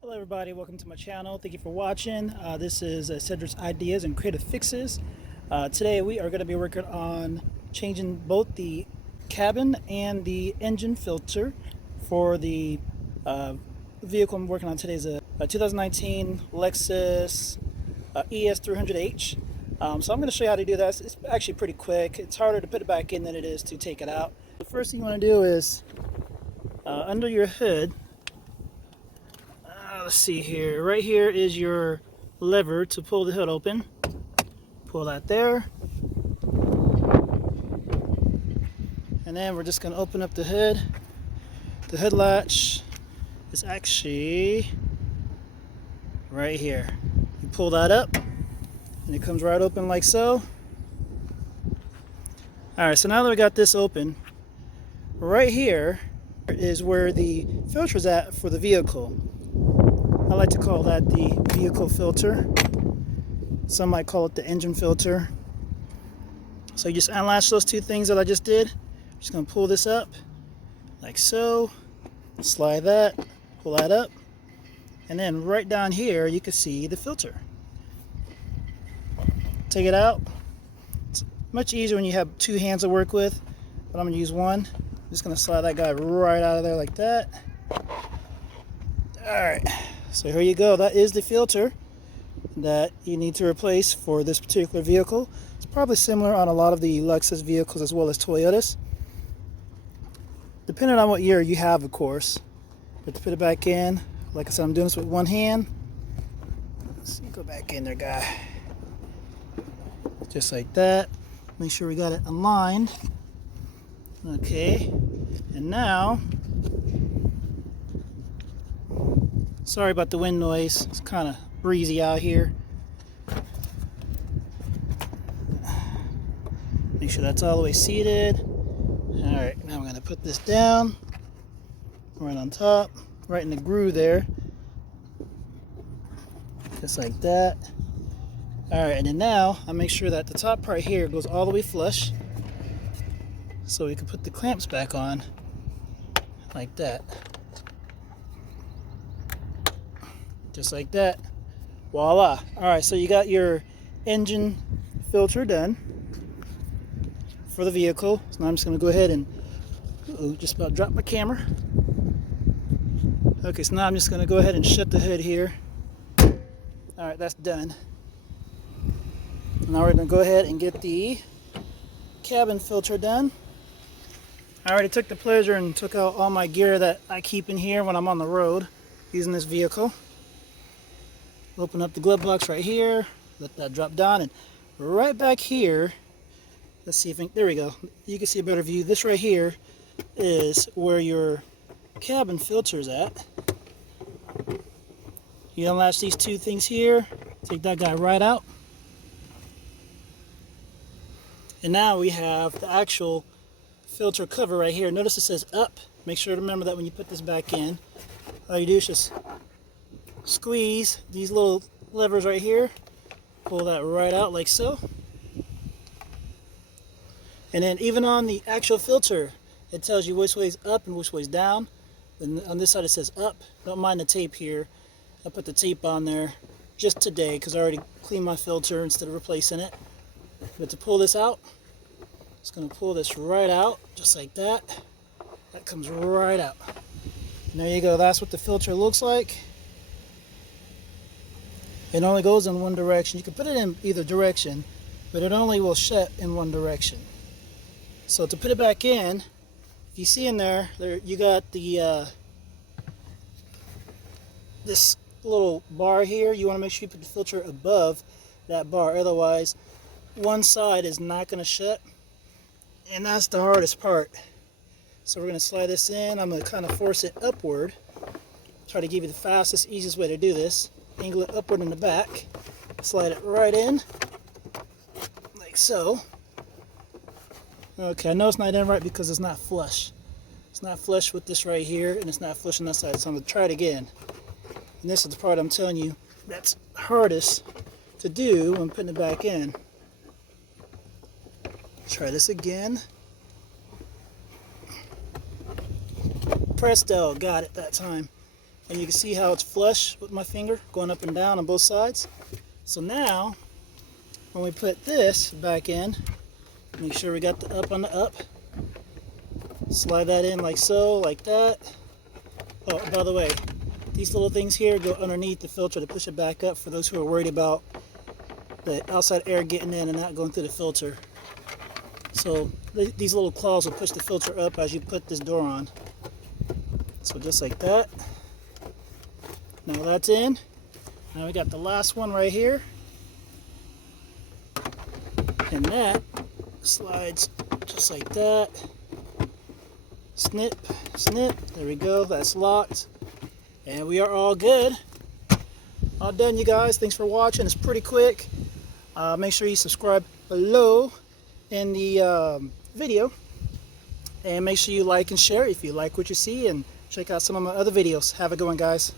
Hello everybody, welcome to my channel. Thank you for watching. This is Cedric's Ideas and Creative Fixes. Today we are going to be working on changing both the cabin and the engine filter for the vehicle I'm working on today. Is a 2019 Lexus ES300H. So I'm going to show you how to do that. It's actually pretty quick. It's harder to put it back in than it is to take it out. The first thing you want to do is under your hood, let's see here. Right here is your lever to pull the hood open. Pull that there. And then we're just going to open up the hood. The hood latch is actually right here. You pull that up and it comes right open like so. Alright, so now that we got this open, right here is where the filter is at for the vehicle. I like to call that the vehicle filter. Some might call it the engine filter. So you just unlatch those two things that I just did. I'm just going to pull this up like so. Slide that, pull that up. And then right down here you can see the filter. Take it out. It's much easier when you have two hands to work with, but I'm going to use one. I'm just going to slide that guy right out of there like that. Alright. So here you go. That is the filter that you need to replace for this particular vehicle. It's probably similar on a lot of the Lexus vehicles as well as Toyotas, depending on what year you have, of course. But to put it back in, like I said, I'm doing this with one hand. Let's see, go back in there, guy. Just like that. Make sure we got it aligned. Okay. And now, sorry about the wind noise. It's kind of breezy out here. Make sure that's all the way seated. Alright, now I'm going to put this down. Right on top. Right in the groove there. Just like that. Alright, and then now I make sure that the top part here goes all the way flush. So we can put the clamps back on. Like that. Just like that. Voila. Alright, so you got your engine filter done for the vehicle. So now I'm just going to go ahead and just about dropped my camera. Okay, so now I'm just going to go ahead and shut the hood here. Alright, that's done. Now we're going to go ahead and get the cabin filter done. I already took the pleasure and took out all my gear that I keep in here when I'm on the road using this vehicle. Open up the glove box right here, let that drop down, and right back here, let's see if there we go. You can see a better view. This right here is where your cabin filter is at. You unlatch these two things here, take that guy right out. And now we have the actual filter cover right here. Notice it says up. Make sure to remember that when you put this back in. All you do is just squeeze these little levers right here, pull that right out like so. And then even on the actual filter, it tells you which way's up and which way's down. And on this side it says up. Don't mind the tape here. I put the tape on there just today because I already cleaned my filter instead of replacing it. But to pull this out, it's going to pull this right out just like that. That comes right out. And there you go. That's what the filter looks like. It only goes in one direction. You can put it in either direction, but it only will shut in one direction. So to put it back in, if you see in there you got the this little bar here. You want to make sure you put the filter above that bar, otherwise one side is not going to shut, and that's the hardest part. So we're going to slide this in. I'm going to kind of force it upward, try to give you the fastest, easiest way to do this. Angle it upward in the back, slide it right in like so. Okay, I know it's not in right because it's not flush. It's not flush with this right here, and it's not flush on that side, so I'm going to try it again. And this is the part I'm telling you that's hardest to do when putting it back in. Try this again. Presto, got it that time. and you can see how it's flush with my finger going up and down on both sides. So now when we put this back in, make sure we got the up on the up, slide that in like so, like that. Oh, by the way, these little things here go underneath the filter to push it back up for those who are worried about the outside air getting in and not going through the filter. So these little claws will push the filter up as you put this door on. So just like that. Now that's in. Now we got the last one right here. And that slides just like that. Snip, snip. There we go. That's locked. And we are all good. All done, you guys. Thanks for watching. It's pretty quick. Make sure you subscribe below in the video. And make sure you like and share if you like what you see. And check out some of my other videos. Have a good one, guys.